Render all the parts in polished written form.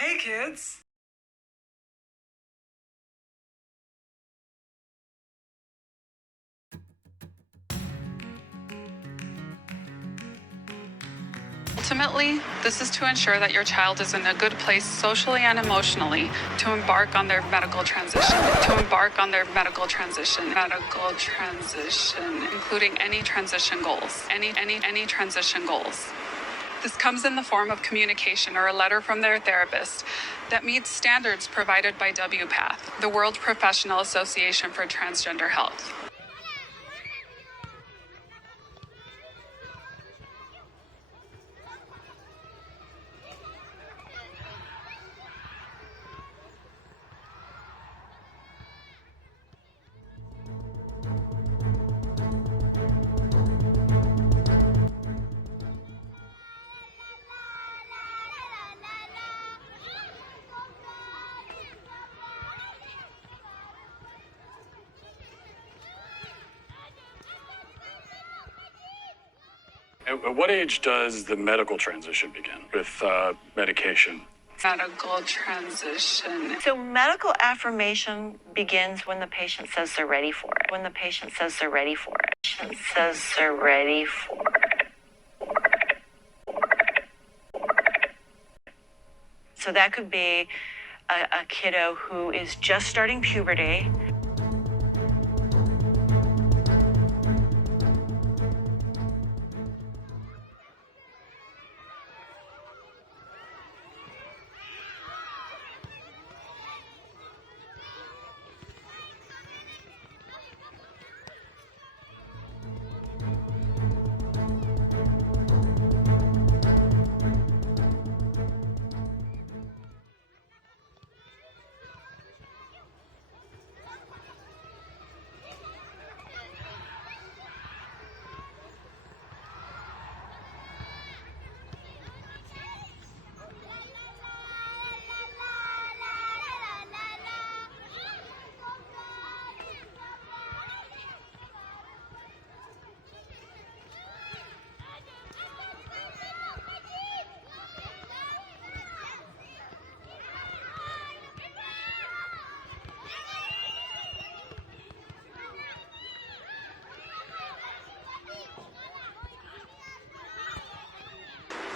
Hey, kids! Ultimately, this is to ensure that your child is in a good place socially and emotionally to embark on their medical transition, including any transition goals, any transition goals. This comes in the form of communication or a letter from their therapist that meets standards provided by WPATH, the World Professional Association for Transgender Health. At what age does the medical transition begin with medication? Medical transition. So medical affirmation begins when the patient says they're ready for it. When the patient says they're ready for it. Patient says they're ready for it. So that could be a kiddo who is just starting puberty.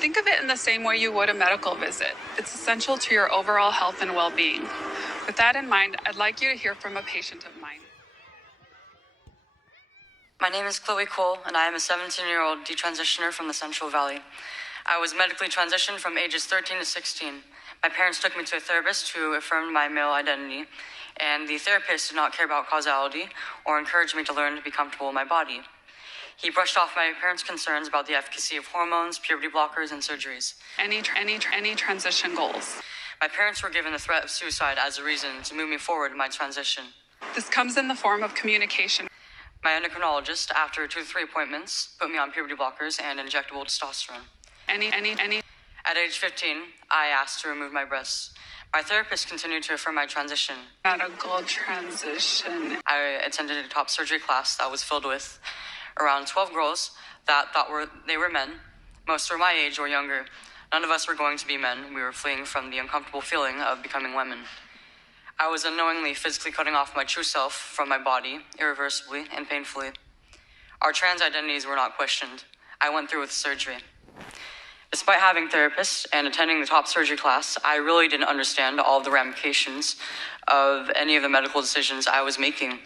Think of it in the same way you would a medical visit. It's essential to your overall health and well-being. With that in mind, I'd like you to hear from a patient of mine. My name is Chloe Cole, and I am a 17-year-old detransitioner from the Central Valley. I was medically transitioned from ages 13 to 16. My parents took me to a therapist who affirmed my male identity, and the therapist did not care about causality or encourage me to learn to be comfortable in my body. He brushed off my parents' concerns about the efficacy of hormones, puberty blockers, and surgeries. Any transition goals. My parents were given the threat of suicide as a reason to move me forward in my transition. This comes in the form of communication. My endocrinologist, after 2 to 3 appointments, put me on puberty blockers and injectable testosterone. At age 15, I asked to remove my breasts. My therapist continued to affirm my transition. Medical transition. I attended a top surgery class that was filled with around 12 girls that thought they were men. Most were my age or younger. None of us were going to be men. We were fleeing from the uncomfortable feeling of becoming women. I was unknowingly physically cutting off my true self from my body, irreversibly and painfully. Our trans identities were not questioned. I went through with surgery. Despite having therapists and attending the top surgery class, I really didn't understand all of the ramifications of any of the medical decisions I was making.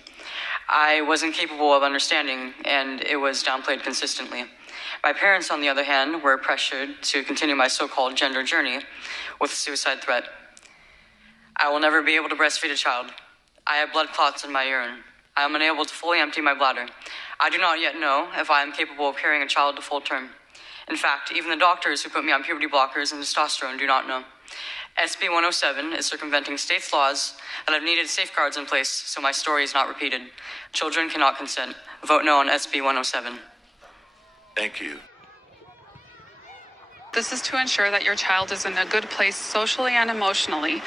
I wasn't capable of understanding, and it was downplayed consistently. My parents, on the other hand, were pressured to continue my so-called gender journey with a suicide threat. I will never be able to breastfeed a child. I have blood clots in my urine. I am unable to fully empty my bladder. I do not yet know if I am capable of carrying a child to full term. In fact, even the doctors who put me on puberty blockers and testosterone do not know. SB 107 is circumventing states' laws that have needed safeguards in place so my story is not repeated. Children cannot consent. Vote no on SB 107. Thank you. This is to ensure that your child is in a good place socially and emotionally.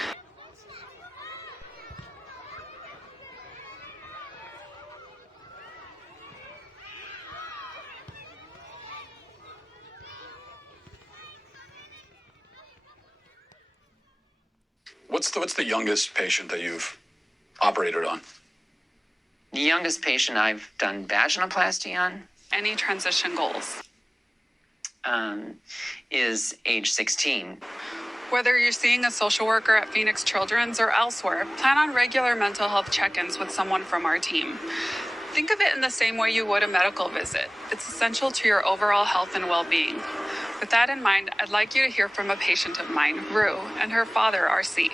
what's the youngest patient that you've operated on? The youngest patient I've done vaginoplasty on Any transition goals? is age 16. Whether you're seeing a social worker at Phoenix Children's or elsewhere, plan on regular mental health check-ins with someone from our team. Think of it in the same way you would a medical visit. It's essential to your overall health and well-being. With that in mind, I'd like you to hear from a patient of mine, Rue, and her father, RC.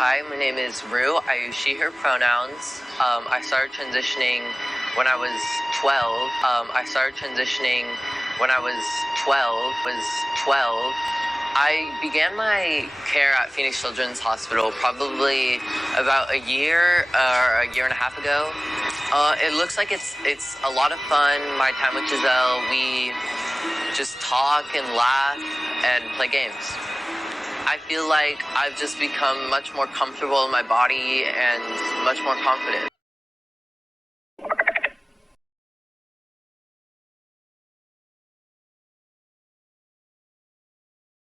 Hi, my name is Rue. I use she, her pronouns. I started transitioning when I was 12. I began my care at Phoenix Children's Hospital probably about a year or a year and a half ago. It looks like it's a lot of fun. My time with Giselle, we just talk and laugh and play games. I feel like I've just become much more comfortable in my body and much more confident.